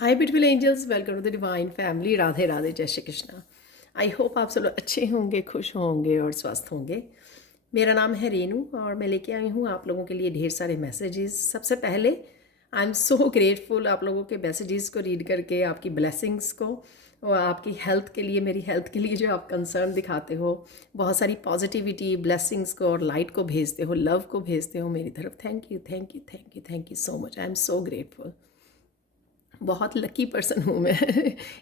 Hi beautiful angels, welcome to the divine family. Radhe Radhe, जय Shri Krishna. I hope आप सब लोग अच्छे होंगे, खुश होंगे और स्वस्थ होंगे। मेरा नाम है रेनू और मैं लेके आई हूँ आप लोगों के लिए ढेर सारे मैसेजेस। सबसे पहले आई एम सो ग्रेटफुल आप लोगों के मैसेजेस को रीड करके, आपकी ब्लेसिंग्स को और आपकी हेल्थ के लिए, मेरी हेल्थ के लिए जो आप कंसर्न दिखाते हो, बहुत सारी पॉजिटिविटी, ब्लेसिंग्स को और लाइट को भेजते हो, लव को भेजते हो मेरी तरफ। Thank you, thank you, thank you, thank you so much. I am so grateful. बहुत लकी पर्सन हूँ मैं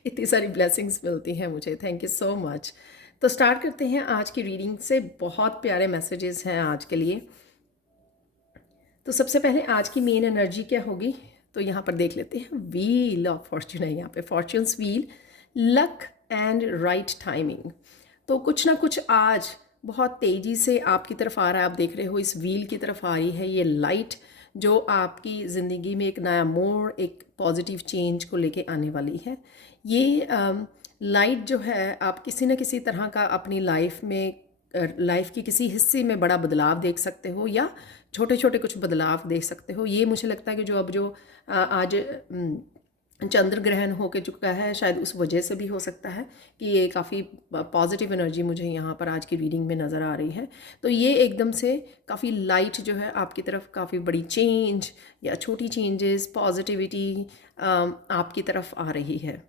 इतनी सारी ब्लेसिंग्स मिलती हैं मुझे। Thank you so much. तो स्टार्ट करते हैं आज की रीडिंग से। बहुत प्यारे मैसेजेस हैं आज के लिए। तो सबसे पहले आज की मेन एनर्जी क्या होगी, तो यहाँ पर देख लेते हैं। व्हील ऑफ फॉर्च्यून है यहाँ पे, fortunes wheel, luck and right timing. तो कुछ ना कुछ आज बहुत तेज़ी से आपकी तरफ आ रहा है। आप देख रहे हो इस व्हील की तरफ आ रही है ये लाइट, जो आपकी ज़िंदगी में एक नया मोड़, एक पॉजिटिव चेंज को लेके आने वाली है। ये लाइट जो है, आप किसी न किसी तरह का अपनी लाइफ में, लाइफ की किसी हिस्से में बड़ा बदलाव देख सकते हो या छोटे छोटे कुछ बदलाव देख सकते हो। ये मुझे लगता है कि जो आज चंद्र ग्रहण होके चुका है, शायद उस वजह से भी हो सकता है कि ये काफ़ी पॉजिटिव एनर्जी मुझे यहाँ पर आज की रीडिंग में नज़र आ रही है। तो ये एकदम से काफ़ी लाइट जो है आपकी तरफ, काफ़ी बड़ी चेंज या छोटी चेंजेस, पॉजिटिविटी आपकी तरफ आ रही है,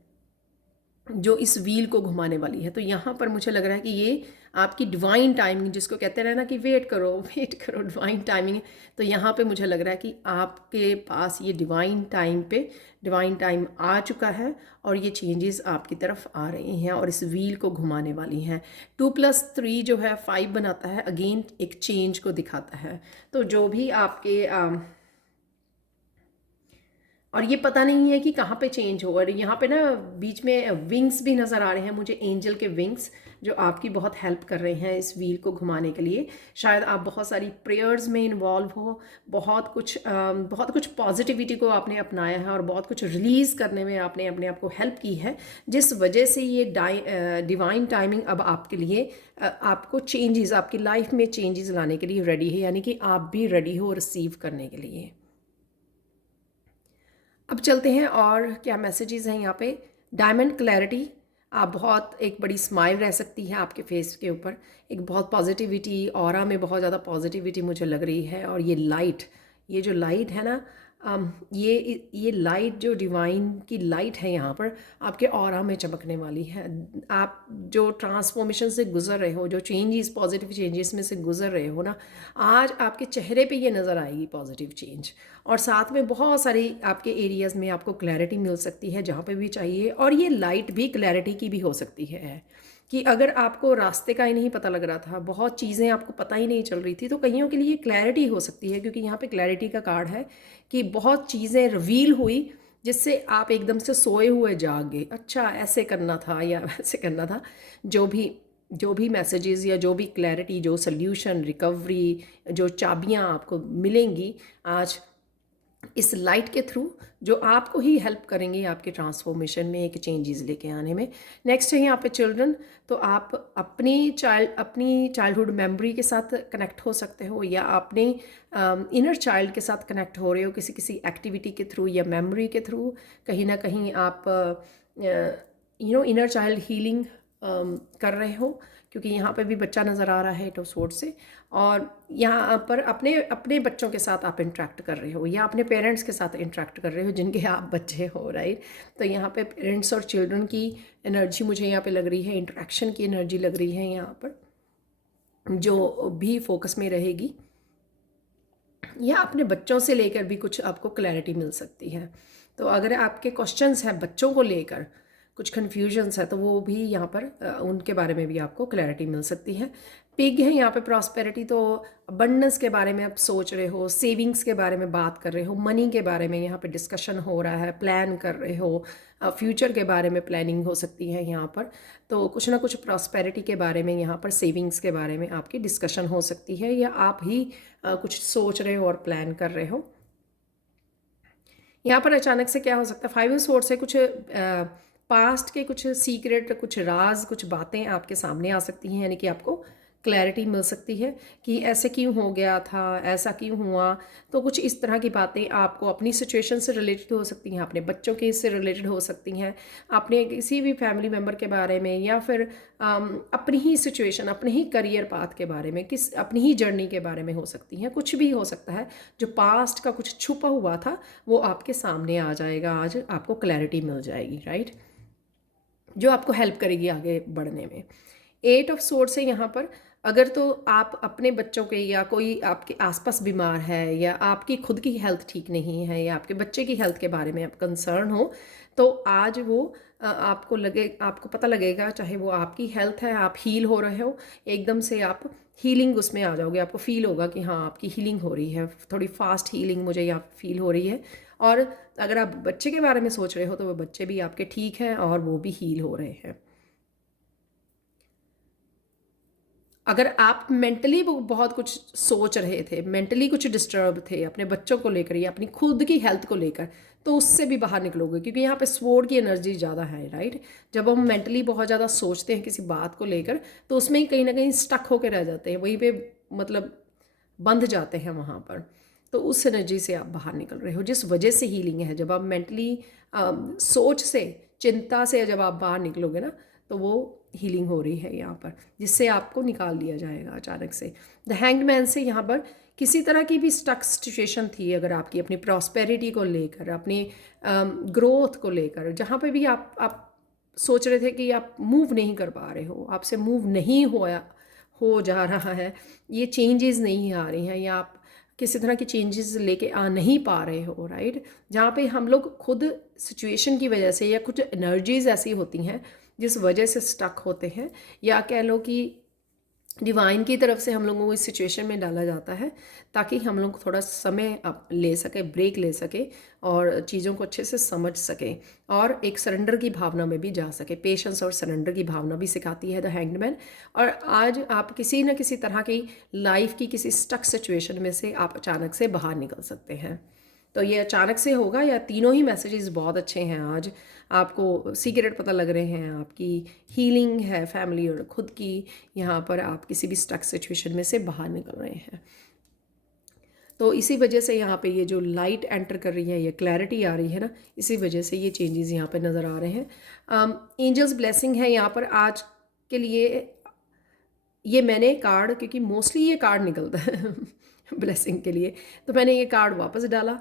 जो इस व्हील को घुमाने वाली है। तो यहाँ पर मुझे लग रहा है कि ये आपकी डिवाइन टाइमिंग, जिसको कहते रहे ना कि वेट करो वेट करो, डिवाइन टाइमिंग। तो यहाँ पे मुझे लग रहा है कि आपके पास ये डिवाइन टाइम पे, डिवाइन टाइम आ चुका है और ये चेंजेस आपकी तरफ आ रही हैं और इस व्हील को घुमाने वाली हैं। 2+3 जो है 5 बनाता है, अगेन एक चेंज को दिखाता है। तो जो भी आपके और ये पता नहीं है कि कहाँ पे चेंज हो। और यहाँ पे ना बीच में विंग्स भी नज़र आ रहे हैं मुझे, एंजल के विंग्स, जो आपकी बहुत हेल्प कर रहे हैं इस व्हील को घुमाने के लिए। शायद आप बहुत सारी प्रेयर्स में इन्वॉल्व हो, बहुत कुछ पॉजिटिविटी को आपने अपनाया है और बहुत कुछ रिलीज़ करने में आपने अपने आप को हेल्प की है, जिस वजह से ये डिवाइन टाइमिंग अब आपके लिए आपको चेंजेस, आपकी लाइफ में चेंजेस लाने के लिए रेडी है। यानी कि आप भी रेडी हो रिसीव करने के लिए। अब चलते हैं और क्या मैसेजेस हैं यहाँ पे। डायमंड क्लैरिटी, आप बहुत, एक बड़ी स्माइल रह सकती है आपके फेस के ऊपर, एक बहुत पॉजिटिविटी, ऑरा में बहुत ज़्यादा पॉजिटिविटी मुझे लग रही है। और ये लाइट, ये जो लाइट है ना, ये लाइट जो डिवाइन की लाइट है यहाँ पर आपके ऑरा में चमकने वाली है। आप जो ट्रांसफॉर्मेशन से गुजर रहे हो, जो चेंजेस, पॉजिटिव चेंजेस में से गुजर रहे हो ना, आज आपके चेहरे पे ये नज़र आएगी पॉजिटिव चेंज। और साथ में बहुत सारी आपके एरियाज़ में आपको क्लैरिटी मिल सकती है जहाँ पे भी चाहिए। और ये लाइट भी क्लैरिटी की भी हो सकती है कि अगर आपको रास्ते का ही नहीं पता लग रहा था, बहुत चीज़ें आपको पता ही नहीं चल रही थी, तो कईयों के लिए क्लैरिटी हो सकती है, क्योंकि यहाँ पे क्लैरिटी का कार्ड है कि बहुत चीज़ें रिवील हुई जिससे आप एकदम से सोए हुए जाग गए। अच्छा, ऐसे करना था या वैसे करना था। जो भी मैसेजेस या जो भी क्लैरिटी, जो सल्यूशन, रिकवरी, जो चाबियाँ आपको मिलेंगी आज इस लाइट के थ्रू, जो आपको ही हेल्प करेंगे आपके ट्रांसफॉर्मेशन में, एक चेंजेस लेके आने में। नेक्स्ट है यहाँ पे चिल्ड्रन। तो आप अपनी चाइल्डहुड मेमोरी के साथ कनेक्ट हो सकते हो या अपने इनर चाइल्ड के साथ कनेक्ट हो रहे हो किसी किसी एक्टिविटी के थ्रू या मेमोरी के थ्रू। कहीं ना कहीं आप इनर चाइल्ड हीलिंग कर रहे हो, क्योंकि यहाँ पे भी बच्चा नज़र आ रहा है टू सोर्ट से। और यहाँ पर अपने अपने बच्चों के साथ आप इंटरेक्ट कर रहे हो या अपने पेरेंट्स के साथ इंटरेक्ट कर रहे हो जिनके आप बच्चे हो, राइट। तो यहाँ पे पेरेंट्स और चिल्ड्रन की एनर्जी मुझे यहाँ पे लग रही है, इंटरेक्शन की एनर्जी लग रही है यहाँ पर, जो भी फोकस में रहेगी। या अपने बच्चों से लेकर भी कुछ आपको क्लैरिटी मिल सकती है। तो अगर आपके क्वेश्चंस हैं बच्चों को लेकर, कुछ कन्फ्यूजन्स है, तो वो भी यहाँ पर उनके बारे में भी आपको क्लैरिटी मिल सकती है। पिग है यहाँ पे प्रॉस्पेरिटी, तो अबंडेंस के बारे में आप सोच रहे हो, सेविंग्स के बारे में बात कर रहे हो, मनी के बारे में यहाँ पे डिस्कशन हो रहा है, प्लान कर रहे हो, फ्यूचर के बारे में प्लानिंग हो सकती है यहाँ पर। तो कुछ ना कुछ प्रॉस्पेरिटी के बारे में, यहाँ पर सेविंग्स के बारे में आपकी डिस्कशन हो सकती है, या आप ही कुछ सोच रहे हो और प्लान कर रहे हो। यहाँ पर अचानक से क्या हो सकता है, 5 ऑफ स्वॉर्ड्स से कुछ पास्ट के कुछ सीक्रेट, कुछ राज, कुछ बातें आपके सामने आ सकती हैं, यानी कि आपको क्लैरिटी मिल सकती है कि ऐसे क्यों हो गया था, ऐसा क्यों हुआ। तो कुछ इस तरह की बातें आपको अपनी सिचुएशन से रिलेटेड हो सकती हैं, अपने बच्चों के से रिलेटेड हो सकती हैं, अपने किसी भी फैमिली मेम्बर के बारे में, या फिर अपनी ही सिचुएशन, अपने ही करियर पाथ के बारे में, किस अपनी ही जर्नी के बारे में हो सकती हैं। कुछ भी हो सकता है, जो पास्ट का कुछ छुपा हुआ था वो आपके सामने आ जाएगा, आज आपको क्लैरिटी मिल जाएगी, राइट, जो आपको हेल्प करेगी आगे बढ़ने में। 8 ऑफ सोर्ड्स है यहाँ पर। अगर तो आप अपने बच्चों के या कोई आपके आसपास बीमार है, या आपकी खुद की हेल्थ ठीक नहीं है, या आपके बच्चे की हेल्थ के बारे में आप कंसर्न हो, तो आज वो आपको पता लगेगा, चाहे वो आपकी हेल्थ है, आप हील हो रहे हो, एकदम से आप हीलिंग उसमें आ जाओगे। आपको फील होगा कि हाँ आपकी हीलिंग हो रही है, थोड़ी फास्ट हीलिंग मुझे यहाँ फील हो रही है। और अगर आप बच्चे के बारे में सोच रहे हो तो वो बच्चे भी आपके ठीक हैं और वो भी हील हो रहे हैं। अगर आप मेंटली बहुत कुछ सोच रहे थे, मेंटली कुछ डिस्टर्ब थे अपने बच्चों को लेकर या अपनी खुद की हेल्थ को लेकर, तो उससे भी बाहर निकलोगे, क्योंकि यहाँ पे स्वॉर्ड की एनर्जी ज़्यादा है, राइट। जब हम मेंटली बहुत ज़्यादा सोचते हैं किसी बात को लेकर, तो उसमें ही कहीं ना कहीं स्टक होकर रह जाते हैं, वहीं पे मतलब बंध जाते हैं वहाँ पर। तो उस एनर्जी से आप बाहर निकल रहे हो, जिस वजह से हीलिंग है। जब आप मेंटली सोच से, चिंता से जब आप बाहर निकलोगे ना, तो वो हीलिंग हो रही है यहाँ पर, जिससे आपको निकाल दिया जाएगा अचानक से। द हैंग्ड मैन से यहाँ पर किसी तरह की भी स्टक सिचुएशन थी अगर आपकी, अपनी प्रॉस्पेरिटी को लेकर, अपनी ग्रोथ को लेकर, जहाँ पे भी आप सोच रहे थे कि आप मूव नहीं कर पा रहे हो, आपसे मूव नहीं हो जा रहा है, ये चेंजेस नहीं आ रही हैं, या आप किसी तरह की चेंजेस लेके आ नहीं पा रहे हो, राइट। जहाँ पे हम लोग खुद सिचुएशन की वजह से, या कुछ एनर्जीज ऐसी होती हैं जिस वजह से स्टक होते हैं, या कह लो कि डिवाइन की तरफ से हम लोगों को इस सिचुएशन में डाला जाता है, ताकि हम लोग थोड़ा समय ले सके, ब्रेक ले सके, और चीज़ों को अच्छे से समझ सके, और एक सरेंडर की भावना में भी जा सके। पेशेंस और सरेंडर की भावना भी सिखाती है द हैंग्ड मैन। और आज आप किसी न किसी तरह की लाइफ की किसी स्टक सिचुएशन में से आप अचानक से बाहर निकल सकते हैं। तो ये अचानक से होगा, या तीनों ही मैसेजेस बहुत अच्छे हैं आज। आपको सीक्रेट पता लग रहे हैं, आपकी हीलिंग है फैमिली और खुद की, यहाँ पर आप किसी भी स्टक सिचुएशन में से बाहर निकल रहे हैं। तो इसी वजह से यहाँ पे ये जो लाइट एंटर कर रही है, ये क्लैरिटी आ रही है ना, इसी वजह से ये चेंजेस यहाँ पे नज़र आ रहे हैं। एंजल्स ब्लेसिंग है यहाँ पर आज के लिए। ये मैंने कार्ड, क्योंकि मोस्टली ये कार्ड निकलता है ब्लेसिंग के लिए, तो मैंने ये कार्ड वापस डाला।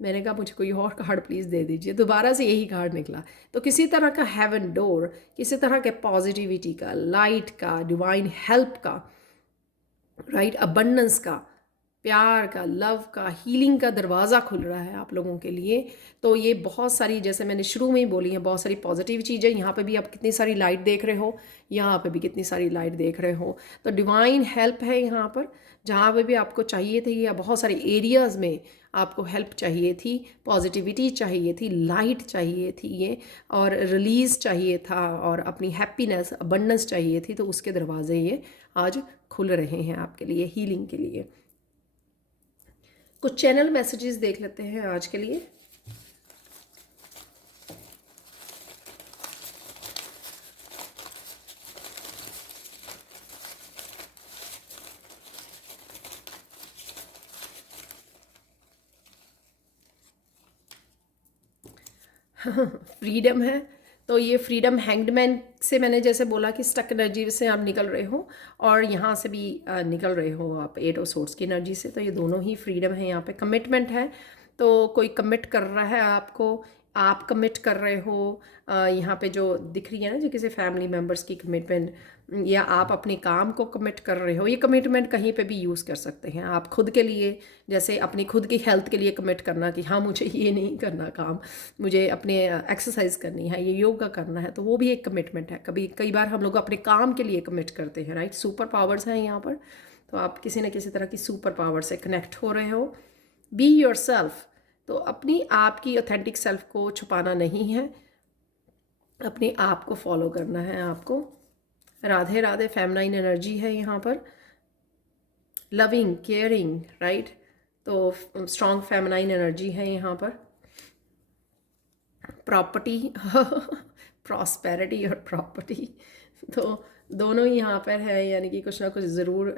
मैंने कहा मुझे कोई और कार्ड प्लीज़ दे दीजिए, दोबारा से यही कार्ड निकला। तो किसी तरह का हेवन डोर, किसी तरह के पॉजिटिविटी का, लाइट का, डिवाइन हेल्प का, राइट, अबंडेंस का, प्यार का, लव का, हीलिंग का दरवाज़ा खुल रहा है आप लोगों के लिए। तो ये बहुत सारी, जैसे मैंने शुरू में ही बोली है, बहुत सारी पॉजिटिव चीज़ें। यहाँ पे भी आप कितनी सारी लाइट देख रहे हो, यहाँ पे भी कितनी सारी लाइट देख रहे हो। तो डिवाइन हेल्प है यहाँ पर, जहाँ पे भी आपको चाहिए थी, या बहुत सारे एरियाज़ में आपको हेल्प चाहिए थी, पॉजिटिविटी चाहिए थी, लाइट चाहिए थी ये, और रिलीज़ चाहिए था, और अपनी हैप्पीनेस, अबंडेंस चाहिए थी, तो उसके दरवाजे ये आज खुल रहे हैं आपके लिए, हीलिंग के लिए। कुछ चैनल मैसेजेस देख लेते हैं आज के लिए। फ्रीडम है, तो ये फ्रीडम हैंग्ड मैन से मैंने जैसे बोला कि स्टक एनर्जी से आप निकल रहे हो, और यहाँ से भी निकल रहे हो आप 8 ऑफ सोर्ड्स की एनर्जी से। तो ये दोनों ही फ्रीडम है। यहाँ पे कमिटमेंट है, तो कोई कमिट कर रहा है आपको, आप कमिट कर रहे हो। यहाँ पे जो दिख रही है ना, जो किसी फैमिली मेम्बर्स की कमिटमेंट, या आप अपने काम को कमिट कर रहे हो। ये कमिटमेंट कहीं पे भी यूज़ कर सकते हैं आप खुद के लिए, जैसे अपनी खुद की हेल्थ के लिए कमिट करना कि हाँ मुझे ये नहीं करना काम, मुझे अपने एक्सरसाइज करनी है, ये योगा करना है, तो वो भी एक कमिटमेंट है। कई बार हम लोग अपने काम के लिए कमिट करते हैं, राइट। सुपर पावर्स हैं यहाँ पर, तो आप किसी न किसी तरह की सुपर पावर से कनेक्ट हो रहे हो। बी योर सेल्फ, तो अपनी आपकी ऑथेंटिक सेल्फ को छुपाना नहीं है, अपने आप को फॉलो करना है आपको। राधे राधे, फेमिनाइन एनर्जी है यहाँ पर, लविंग, केयरिंग, राइट। तो स्ट्रॉन्ग फेमिनाइन एनर्जी है यहाँ पर। प्रॉपर्टी प्रॉस्पेरिटी और प्रॉपर्टी, तो दोनों ही यहाँ पर है, यानी कि कुछ ना कुछ ज़रूर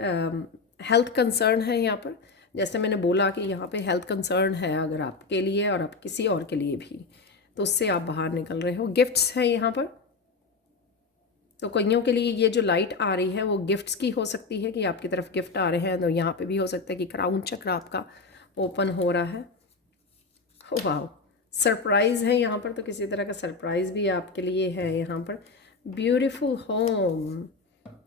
हेल्थ कंसर्न है यहाँ पर। जैसे मैंने बोला कि यहाँ पे हेल्थ कंसर्न है अगर आपके लिए और आप किसी और के लिए भी, तो उससे आप बाहर निकल रहे हो। गिफ्ट्स हैं यहाँ पर, तो कईयों के लिए ये जो लाइट आ रही है वो गिफ्ट्स की हो सकती है कि आपकी तरफ गिफ्ट आ रहे हैं। तो यहाँ पे भी हो सकता है कि क्राउन चक्र आपका ओपन हो रहा है। वाह, सरप्राइज़ है यहाँ पर, तो किसी तरह का सरप्राइज़ भी आपके लिए है यहाँ पर। ब्यूटीफुल होम,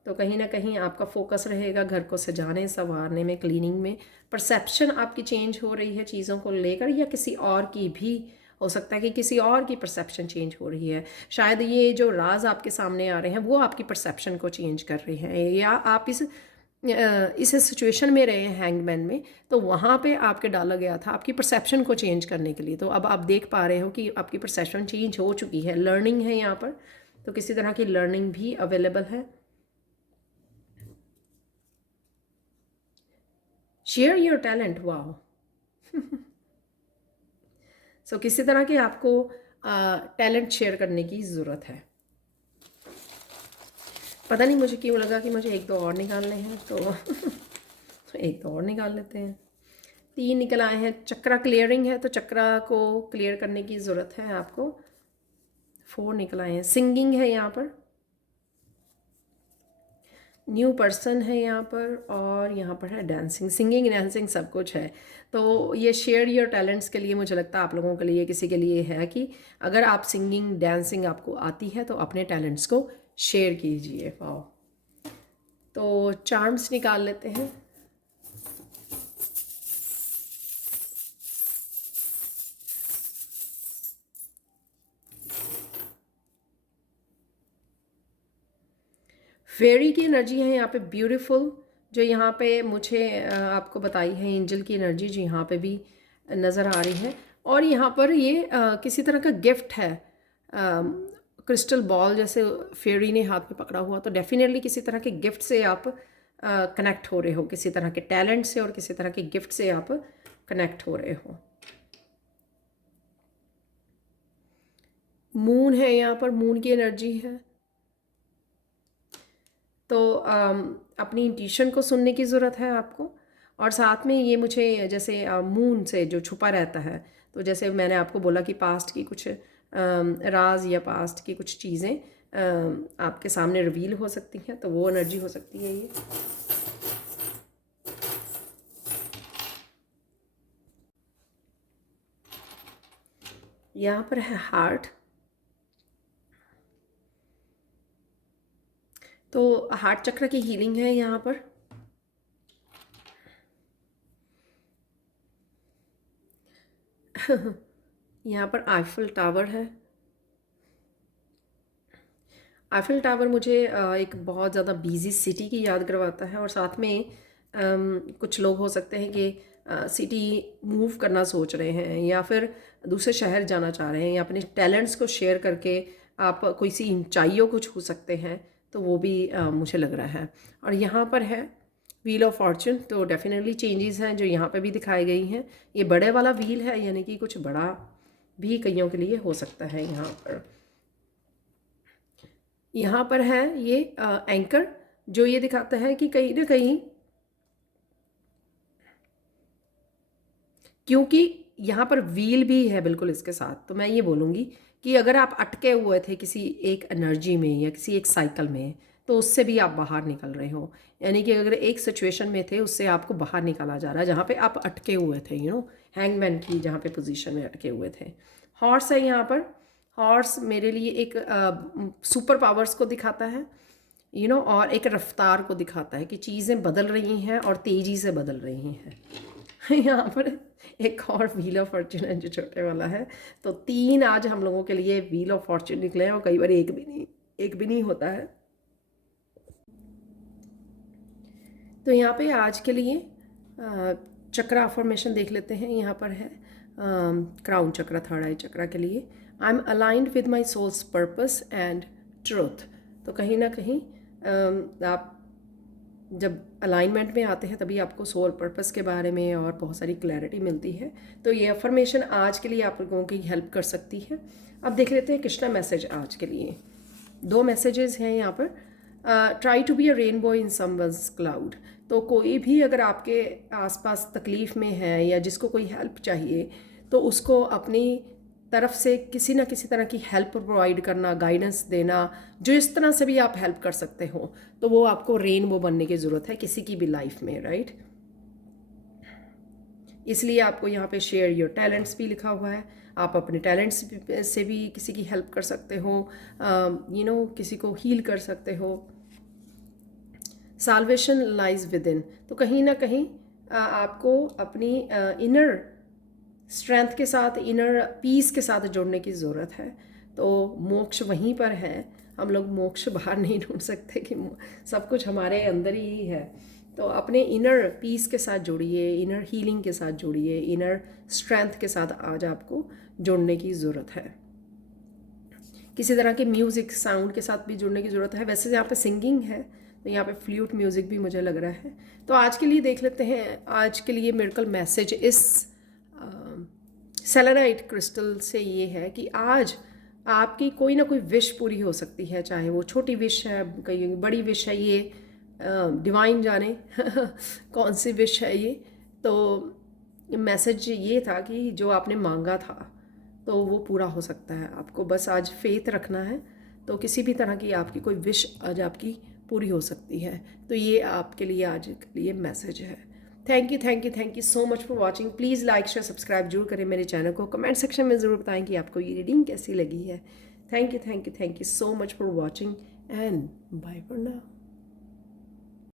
तो कहीं ना कहीं आपका फोकस रहेगा घर को सजाने संवारने में, क्लीनिंग में। परसेप्शन आपकी चेंज हो रही है चीज़ों को लेकर, या किसी और की भी हो सकता है कि किसी और की परसेप्शन चेंज हो रही है। शायद ये जो राज आपके सामने आ रहे हैं वो आपकी परसेप्शन को चेंज कर रहे हैं, या आप इस सिचुएशन में रहे हैं हैंगमैन में, तो वहाँ पे आपके डाला गया था आपकी परसेप्शन को चेंज करने के लिए। तो अब आप देख पा रहे हो कि आपकी परसेप्शन चेंज हो चुकी है। लर्निंग है यहाँ पर, तो किसी तरह की लर्निंग भी अवेलेबल है। शेयर योर टैलेंट, वाह। सो किसी तरह के आपको टैलेंट शेयर करने की ज़रूरत है। पता नहीं मुझे क्यों लगा कि मुझे एक दो और निकालने हैं, तो एक दो और निकाल लेते हैं। 3 निकल आए हैं। चक्रा क्लियरिंग है, तो चक्रा को क्लियर करने की ज़रूरत है आपको। 4 निकल आए हैं। सिंगिंग है यहाँ पर, न्यू पर्सन है यहाँ पर, और यहाँ पर है डांसिंग। सिंगिंग डांसिंग सब कुछ है। तो ये शेयर योर टैलेंट्स के लिए मुझे लगता है आप लोगों के लिए, किसी के लिए है कि अगर आप सिंगिंग डांसिंग आपको आती है तो अपने टैलेंट्स को शेयर कीजिए। वाह, तो चार्म्स निकाल लेते हैं। फेरी की एनर्जी है यहाँ पे, ब्यूटीफुल, जो यहाँ पे मुझे आपको बताई है एंजल की एनर्जी जो यहाँ पे भी नज़र आ रही है। और यहाँ पर ये किसी तरह का गिफ्ट है, क्रिस्टल बॉल जैसे फेरी ने हाथ में पकड़ा हुआ, तो डेफिनेटली किसी तरह के गिफ्ट से आप कनेक्ट हो रहे हो, किसी तरह के टैलेंट से और किसी तरह के गिफ्ट से आप कनेक्ट हो रहे हो। मून है यहाँ पर, मून की एनर्जी है, तो अपनी इंट्यूशन को सुनने की ज़रूरत है आपको। और साथ में ये मुझे जैसे मून से जो छुपा रहता है, तो जैसे मैंने आपको बोला कि पास्ट की कुछ राज या पास्ट की कुछ चीज़ें आपके सामने रिवील हो सकती हैं, तो वो एनर्जी हो सकती है ये। यहाँ पर है हार्ट, तो हार्ट चक्र की हीलिंग है यहाँ पर। यहाँ पर आईफिल टावर है। आईफिल टावर मुझे एक बहुत ज़्यादा बिजी सिटी की याद करवाता है, और साथ में कुछ लोग हो सकते हैं कि सिटी मूव करना सोच रहे हैं, या फिर दूसरे शहर जाना चाह रहे हैं, या अपने टैलेंट्स को शेयर करके आप कोई सी ऊंचाइयों को छू सकते हैं, तो वो भी मुझे लग रहा है। और यहाँ पर है व्हील ऑफ फॉर्चून, तो डेफिनेटली चेंजेस हैं जो यहाँ पे भी दिखाई गई हैं। ये बड़े वाला व्हील है, यानी कि कुछ बड़ा भी कईयों के लिए हो सकता है यहाँ पर। यहाँ पर है ये एंकर, जो ये दिखाता है कि कहीं ना कहीं, क्योंकि यहाँ पर व्हील भी है बिल्कुल इसके साथ, तो मैं ये बोलूँगी कि अगर आप अटके हुए थे किसी एक एनर्जी में या किसी एक साइकिल में, तो उससे भी आप बाहर निकल रहे हो। यानी कि अगर एक सिचुएशन में थे उससे आपको बाहर निकाला जा रहा है, जहाँ पे आप अटके हुए थे, हैंगमैन की जहाँ पे पोजीशन में अटके हुए थे। हॉर्स है यहाँ पर। हॉर्स मेरे लिए एक सुपर पावर्स को दिखाता है, और एक रफ्तार को दिखाता है कि चीज़ें बदल रही हैं और तेज़ी से बदल रही हैं। यहाँ पर एक और व्हील ऑफ फॉर्चून है जो छोटे वाला है, तो 3 आज हम लोगों के लिए व्हील ऑफ फॉर्चून निकले हैं, और कई बार एक भी नहीं होता है। तो यहाँ पे आज के लिए चक्र अफर्मेशन देख लेते हैं। यहाँ पर है क्राउन चक्र, थर्ड आई चक्र के लिए, I am aligned with my souls purpose and truth. तो कहीं ना कहीं आप जब अलाइनमेंट में आते हैं तभी आपको सोल पर्पस के बारे में और बहुत सारी क्लैरिटी मिलती है। तो ये अफर्मेशन आज के लिए आप लोगों की हेल्प कर सकती है। अब देख लेते हैं कृष्णा मैसेज आज के लिए। 2 मैसेजेस हैं यहाँ पर। Try to be a rainbow in someone's cloud. तो कोई भी अगर आपके आसपास तकलीफ़ में है या जिसको कोई हेल्प चाहिए, तो उसको अपनी तरफ से किसी ना किसी तरह की हेल्प प्रोवाइड करना, गाइडेंस देना, जो इस तरह से भी आप हेल्प कर सकते हो, तो वो आपको रेनबो बनने की ज़रूरत है किसी की भी लाइफ में, राइट। इसलिए आपको यहाँ पे शेयर योर टैलेंट्स भी लिखा हुआ है। आप अपने टैलेंट्स से भी किसी की हेल्प कर सकते हो, किसी को हील कर सकते हो। साल्वेशन लाइज विद इन, तो कहीं ना कहीं आपको अपनी इनर स्ट्रेंथ के साथ, इनर पीस के साथ जुड़ने की ज़रूरत है। तो मोक्ष वहीं पर है। हम लोग मोक्ष बाहर नहीं ढूंढ सकते कि सब कुछ हमारे अंदर ही है। तो अपने इनर पीस के साथ जुड़िए, इनर हीलिंग के साथ जुड़िए, इनर स्ट्रेंथ के साथ आज आपको जुड़ने की ज़रूरत है। किसी तरह के म्यूज़िक साउंड के साथ भी जुड़ने की ज़रूरत है। वैसे यहाँ पे सिंगिंग है, तो यहाँ पे फ्लूट म्यूज़िक भी मुझे लग रहा है। तो आज के लिए देख लेते हैं, आज के लिए मिरेकल मैसेज इस सेलेनाइट क्रिस्टल से ये है कि आज आपकी कोई ना कोई विश पूरी हो सकती है, चाहे वो छोटी विश है, कहीं बड़ी विश है, ये डिवाइन जाने कौन सी विश है ये। तो मैसेज ये था कि जो आपने मांगा था तो वो पूरा हो सकता है। आपको बस आज फेथ रखना है, तो किसी भी तरह की आपकी कोई विश आज आपकी पूरी हो सकती है। तो ये आपके लिए आज के लिए मैसेज है। Thank you thank you thank you so much for watching. Please like share subscribe जरूर करें मेरे चैनल को। कमेंट सेक्शन में ज़रूर बताएं कि आपको ये रीडिंग कैसी लगी है। Thank you so much for watching and bye for now.